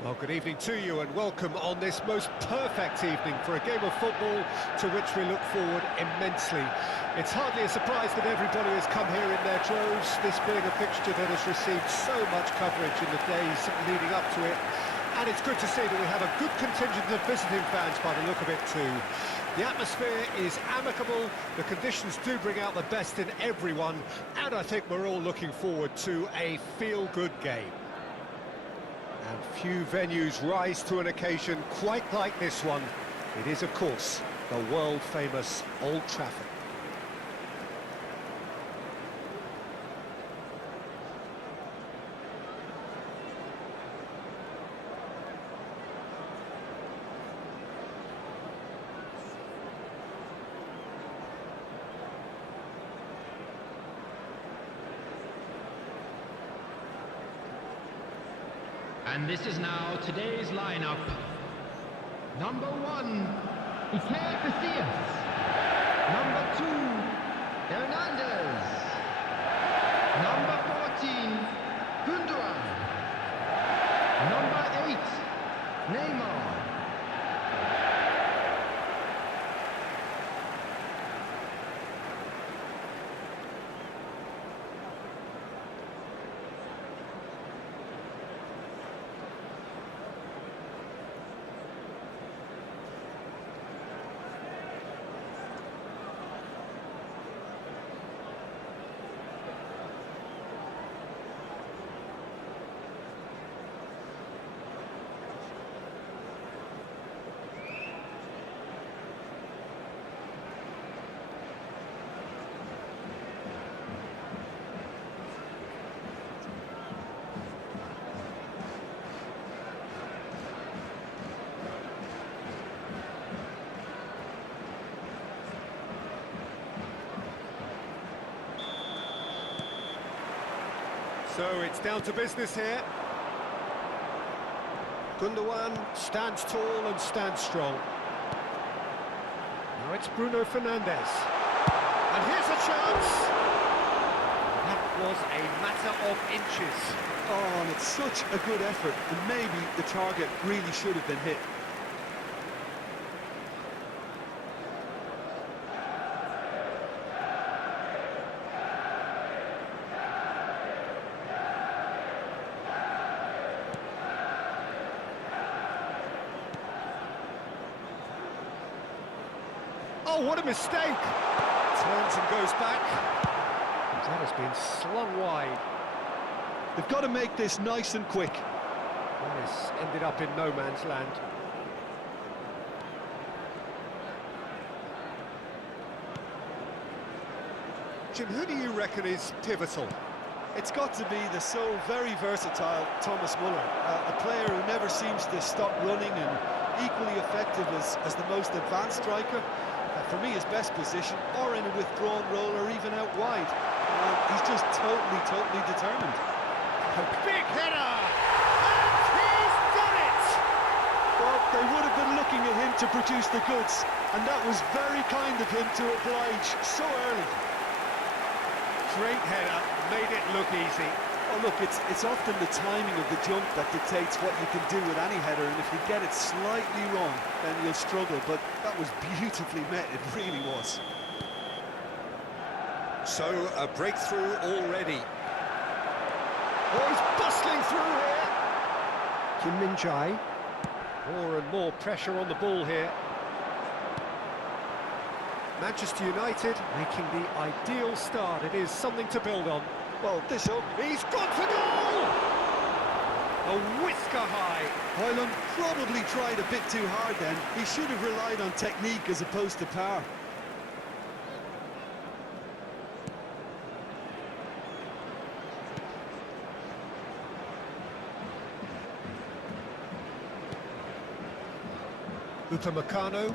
Well, good evening to you and welcome on this most perfect evening for a game of football to which we look forward immensely. It's hardly a surprise that everybody has come here in their droves, this being a fixture that has received so much coverage in the days leading up to it. And it's good to see that we have a good contingent of visiting fans by the look of it too. The atmosphere is amicable, the conditions do bring out the best in everyone, and I think we're all looking forward to a feel-good game. And few venues rise to an occasion quite like this one. It is, of course, the world-famous Old Trafford. And this is now today's lineup. Number 1, Iker Casillas. Number 2, Hernandez. Number 14, Gundogan. Number 8, Neymar. So it's down to business here. Gundogan stands tall and stands strong. Now it's Bruno Fernandes. And here's a chance! That was a matter of inches. Oh, and it's such a good effort, and maybe the target really should have been hit. Oh, what a mistake! Turns and goes back. That has been slung wide. They've got to make this nice and quick. This ended up in no man's land. Jim, who do you reckon is pivotal? It's got to be the so very versatile Thomas Muller, a player who never seems to stop running and equally effective as the most advanced striker. For me, his best position, or in a withdrawn role, or even out wide. He's just totally determined. A big header! And he's done it! Well, they would have been looking at him to produce the goods, and that was very kind of him to oblige so early. Great header, made it look easy. Oh, look, it's often the timing of the jump that dictates what you can do with any header, and if you get it slightly wrong, then you'll struggle, but that was beautifully met, it really was. So, a breakthrough already. Oh, he's bustling through here! Kim Min-jae. More and more pressure on the ball here. Manchester United making the ideal start. It is something to build on. Well, He's gone for goal! A whisker high. Hyland probably tried a bit too hard then. He should have relied on technique as opposed to power. Upamecano.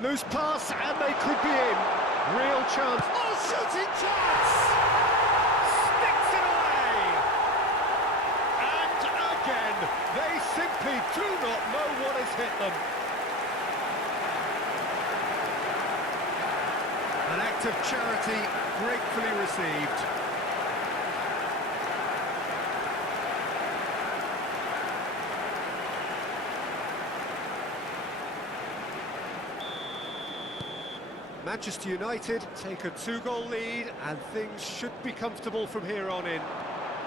Loose pass, and they could be in. Real chance. Oh, shooting chance! Sticks it away! And again, they simply do not know what has hit them. An act of charity gratefully received. Manchester United take a 2-goal lead, and things should be comfortable from here on in.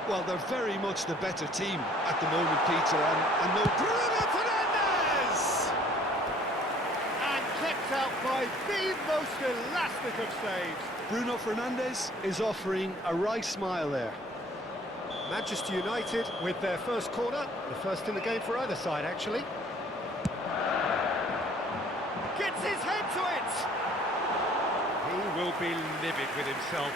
Well, they're very much the better team at the moment, Peter, and no... Bruno Fernandes! And kept out by the most elastic of saves. Bruno Fernandes is offering a right smile there. Manchester United with their first corner, the first in the game for either side, actually. Gets his head to it! He will be livid with himself.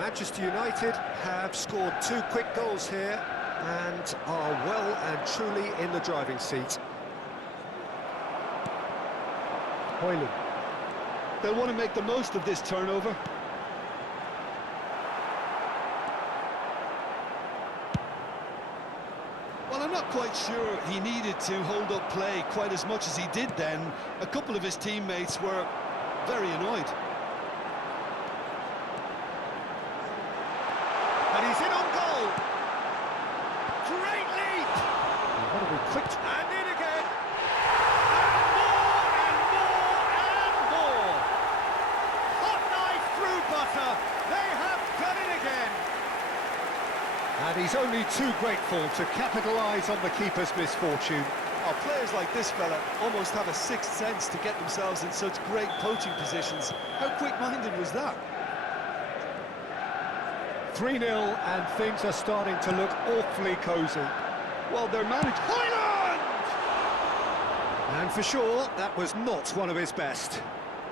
Manchester United have scored 2 quick goals here and are well and truly in the driving seat. Hoyland. They'll want to make the most of this turnover. Well, I'm not quite sure he needed to hold up play quite as much as he did then. A couple of his teammates were very annoyed. And he's in on goal. Great leap. What have we clicked? And in again. And more and more and more. Hot knife through butter. They have done it again. And he's only too grateful to capitalise on the keeper's misfortune. Oh, players like this fella almost have a sixth sense to get themselves in such great poaching positions. How quick-minded was that? 3-0, and things are starting to look awfully cosy. Well, they're managed. Hoyland! And for sure, that was not one of his best.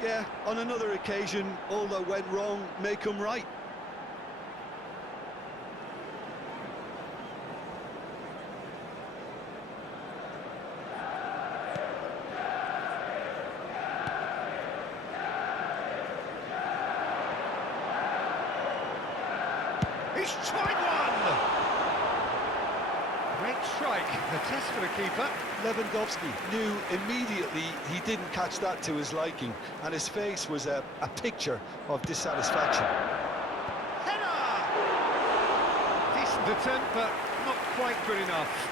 Yeah, on another occasion, all that went wrong may come right. He's tried one! Great strike, the test for the keeper. Lewandowski knew immediately he didn't catch that to his liking, and his face was a picture of dissatisfaction. Header! Decent attempt, but not quite good enough.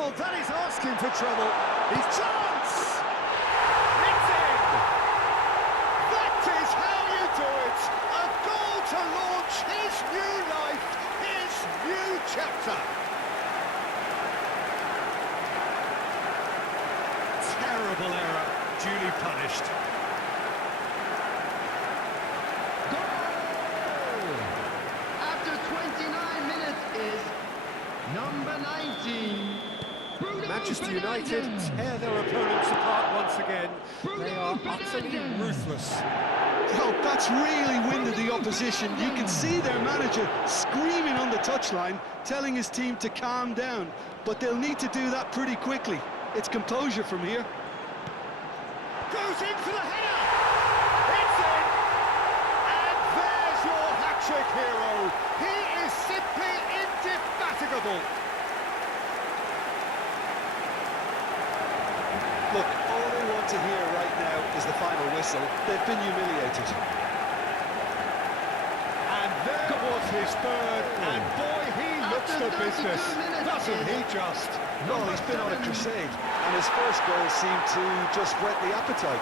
Oh, that is asking for trouble. His chance! It's in! That is how you do it! A goal to launch his new life, his new chapter. Terrible error, duly punished. Goal! After 29 minutes is number 19. Manchester United tear their opponents apart once again. They are utterly ruthless. Well, that's really winded the opposition. You can see their manager screaming on the touchline, telling his team to calm down. But they'll need to do that pretty quickly. It's composure from here. Goes in for the header! It's in! And there's your hat-trick hero. He is simply indefatigable. Look, all they want to hear right now is the final whistle. They've been humiliated. And there was his third, and boy, he looks the business, doesn't he just? Well, he's been on a crusade, and his first goal seemed to just whet the appetite.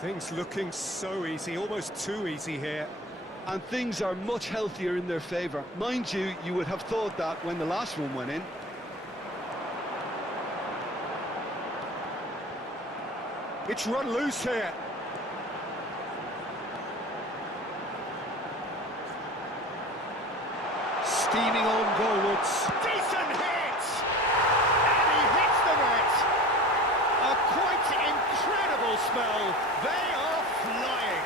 Things looking so easy, almost too easy here. And things are much healthier in their favour. Mind you, you would have thought that when the last one went in. It's run loose here. Steaming on goalwards. Decent hit! And he hits the net. A quite incredible spell. They are flying.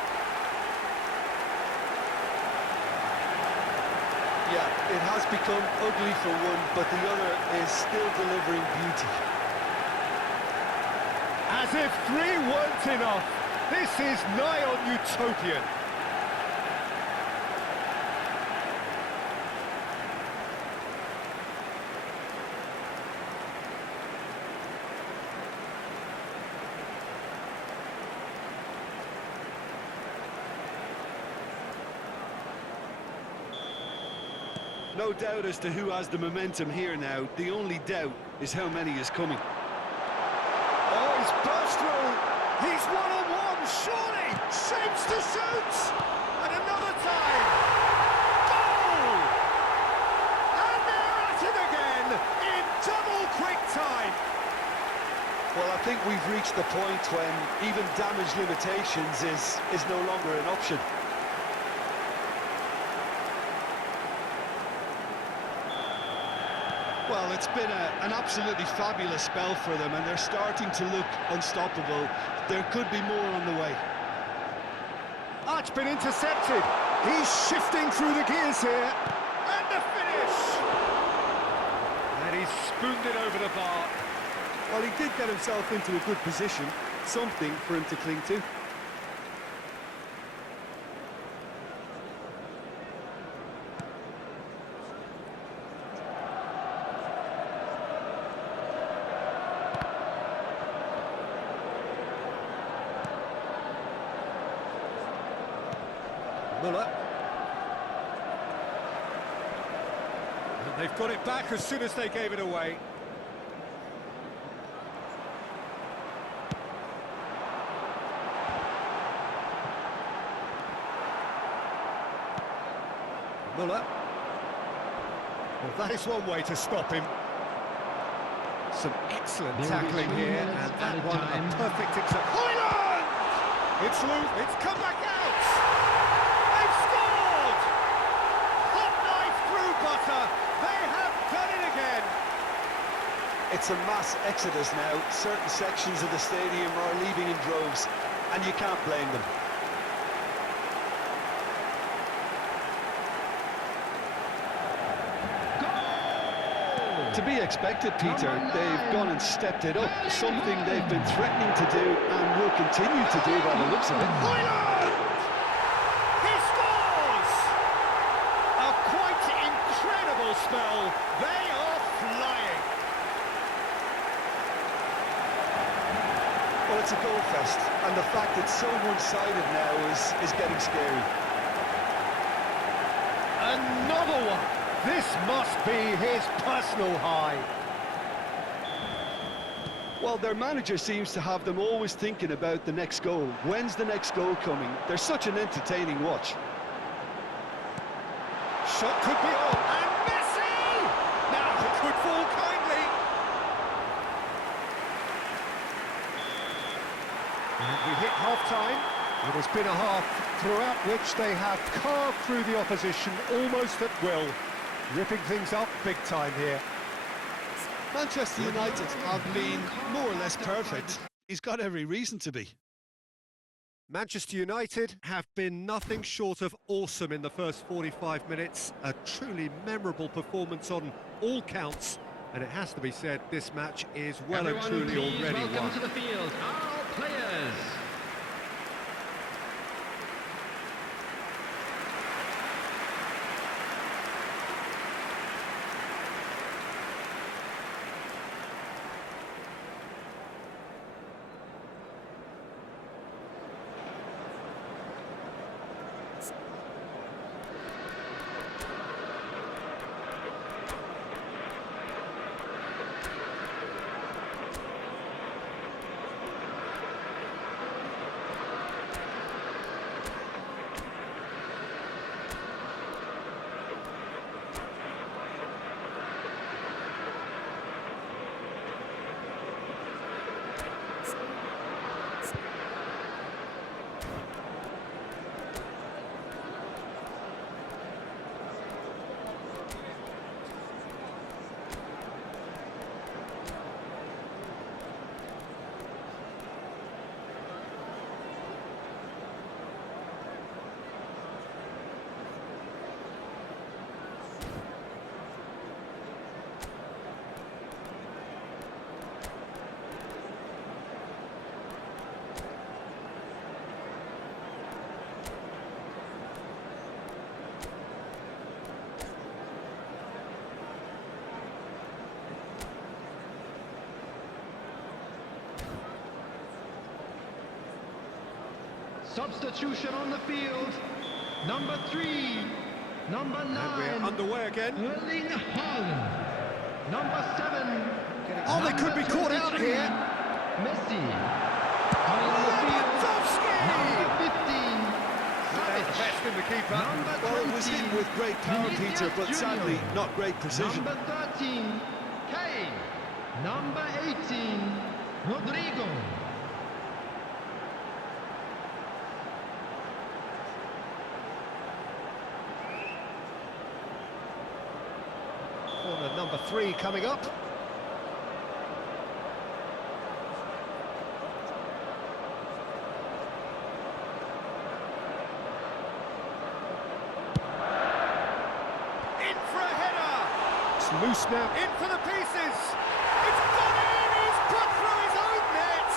Yeah, it has become ugly for one, but the other is still delivering beauty. As if 3 weren't enough, this is nigh on utopian. No doubt as to who has the momentum here now. The only doubt is how many is coming. Oh, he's burst through. He's one-on-one, surely. Shapes to shoot. And another time. Goal! And they're at it again in double quick time. Well, I think we've reached the point when even damage limitations is no longer an option. Well, it's been an absolutely fabulous spell for them, and they're starting to look unstoppable. There could be more on the way. Arch been intercepted. He's shifting through the gears here. And the finish! And he's spooned it over the bar. Well, he did get himself into a good position. Something for him to cling to. Muller. And they've got it back as soon as they gave it away. Muller. Well, that is one way to stop him. Some excellent tackling here, and that one a perfect example. Hoyland! It's loose, it's come back out! They've scored! Hot knife through butter, they have done it again! It's a mass exodus now. Certain sections of the stadium are leaving in droves, and you can't blame them. To be expected, Peter. They've gone and stepped it up, something they've been threatening to do and will continue to do by the looks of it. Hoyland! He scores! A quite incredible spell. They are flying. Well, it's a goal fest, and the fact it's so one-sided now is getting scary. Another one. This must be his personal high. Well, their manager seems to have them always thinking about the next goal. When's the next goal coming? They're such an entertaining watch. Shot could be on, and Messi! Now it could fall kindly. And we hit half-time. It has been a half throughout which they have carved through the opposition almost at will. Ripping things up big time here. Manchester United have been more or less perfect. He's got every reason to be. Manchester United have been nothing short of awesome in the first 45 minutes. A truly memorable performance on all counts. And it has to be said, this match is well and truly already won. Welcome to the field, our players. Substitution on the field. Number 3. Number 9. And we're underway again. Erling Haaland. Number 7. Oh, they could be caught out here. Messi. Coming on the field. Number 15. Best in the keeper. Number 20. Well, it was hit with great power, Peter, but sadly not great precision. Number 13. Kane. Number 18. Rodrigo. Corner number 3 coming up. In for a header. It's loose now. In for the pieces. It's gone in. He's put through his own net.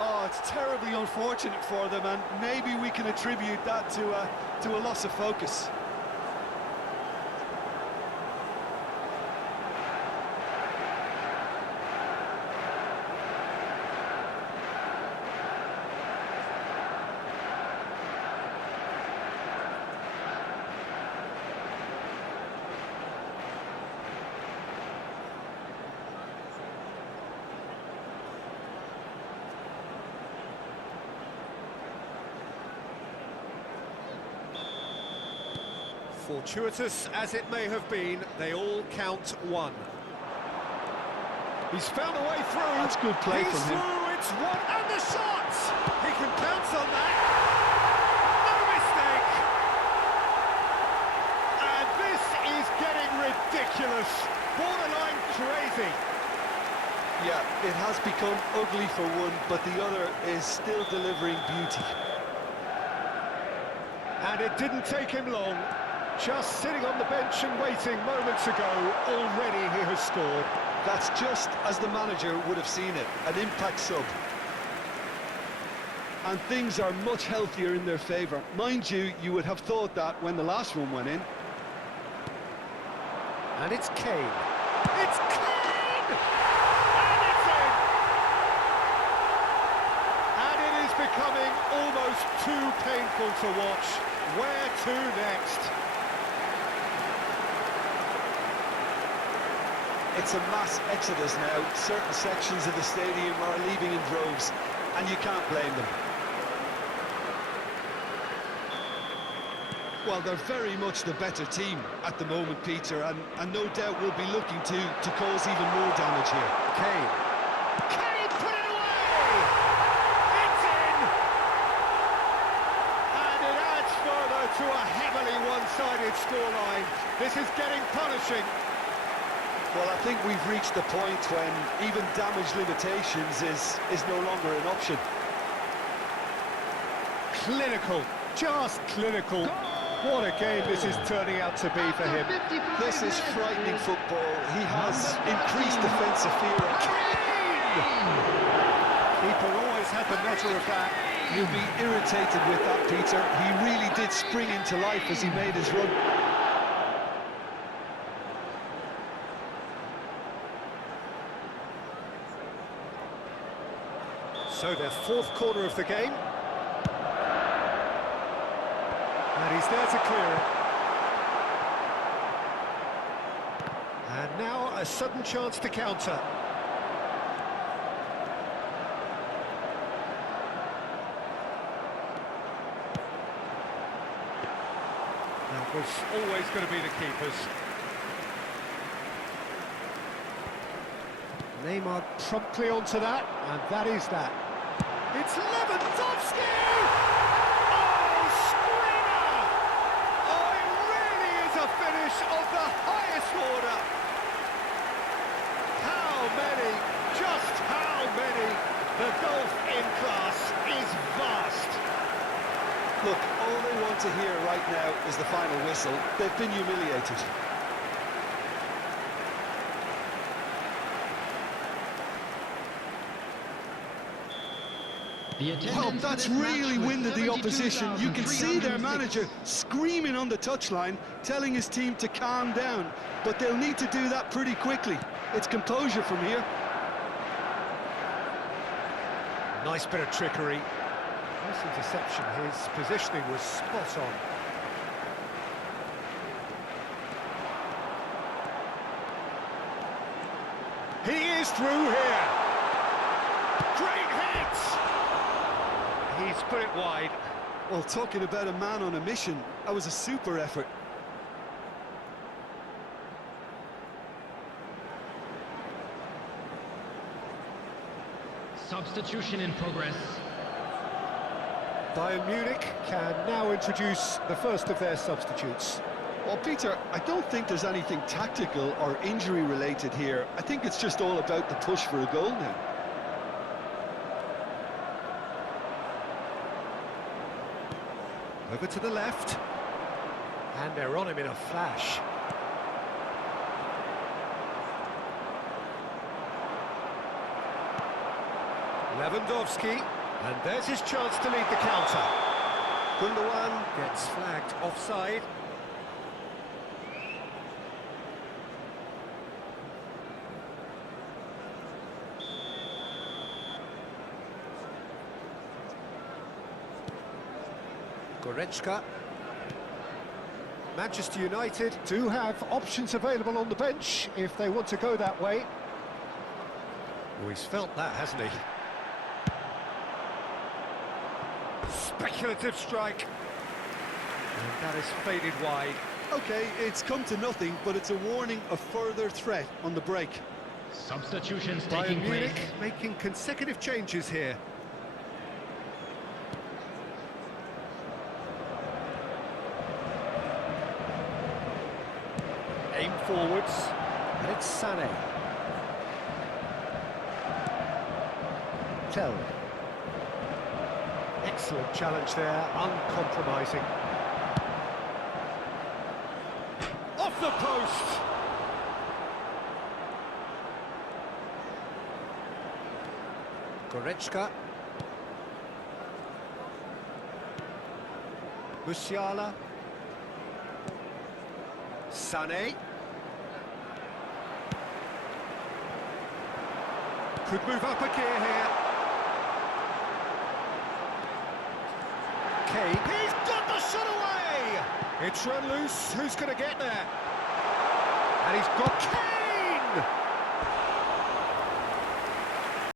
Oh, it's terribly unfortunate for them, and maybe we can attribute that to a loss of focus. Fortuitous as it may have been, they all count one. He's found a way through. That's good play He's from him. through, it's one, and the shot! He can pounce on that. No mistake. And this is getting ridiculous. Borderline crazy. Yeah, it has become ugly for one, but the other is still delivering beauty. And it didn't take him long. Just sitting on the bench and waiting moments ago, already he has scored. That's just as the manager would have seen it, an impact sub. And things are much healthier in their favour. Mind you, you would have thought that when the last one went in. And it's Kane. It's Kane! And it's in! And it is becoming almost too painful to watch. Where to next? It's a mass exodus now. Certain sections of the stadium are leaving in droves, and you can't blame them. Well, they're very much the better team at the moment, Peter, and no doubt will be looking to cause even more damage here. Kane. Kane put it away! It's in! And it adds further to a heavily one-sided scoreline. This is getting punishing. Well, I think we've reached the point when even damage limitations is no longer an option. Clinical, just clinical. What a game this is turning out to be for him. This is frightening football. He has increased defensive fear. Keeper always had the measure of that. You'll be irritated with that, Peter. He really did spring into life as he made his run. So their fourth corner of the game. And he's there to clear it. And now a sudden chance to counter. That was always going to be the keepers. Neymar promptly onto that, and that is that. It's Lewandowski! Oh, screamer! Oh, it really is a finish of the highest order. How many, just how many? The gulf in class is vast. Look, all they want to hear right now is the final whistle. They've been humiliated. Well, that's really winded the opposition. You can see their manager screaming on the touchline, telling his team to calm down. But they'll need to do that pretty quickly. It's composure from here. Nice bit of trickery. Nice interception. His positioning was spot on. He is through here. Great hit! He's put it wide. Well, talking about a man on a mission, that was a super effort. Substitution in progress. Bayern Munich can now introduce the first of their substitutes. Well, Peter, I don't think there's anything tactical or injury-related here. I think it's just all about the push for a goal now. Over to the left. And they're on him in a flash. Lewandowski. And there's his chance to lead the counter. Gundogan gets flagged offside. Goretzka. Manchester United do have options available on the bench if they want to go that way. Oh, he's felt that, hasn't he? Speculative strike. And that is faded wide. Okay, it's come to nothing, but it's a warning of further threat on the break. Substitutions Bayern taking place. Munich making consecutive changes here. Aim forwards, and it's Sané. Tell. Excellent challenge there, uncompromising. Off the post! Goretzka. Musiala. Sané. Could move up a gear here. Kane. He's got the shot away! It's run loose. Who's going to get there? And he's got Kane!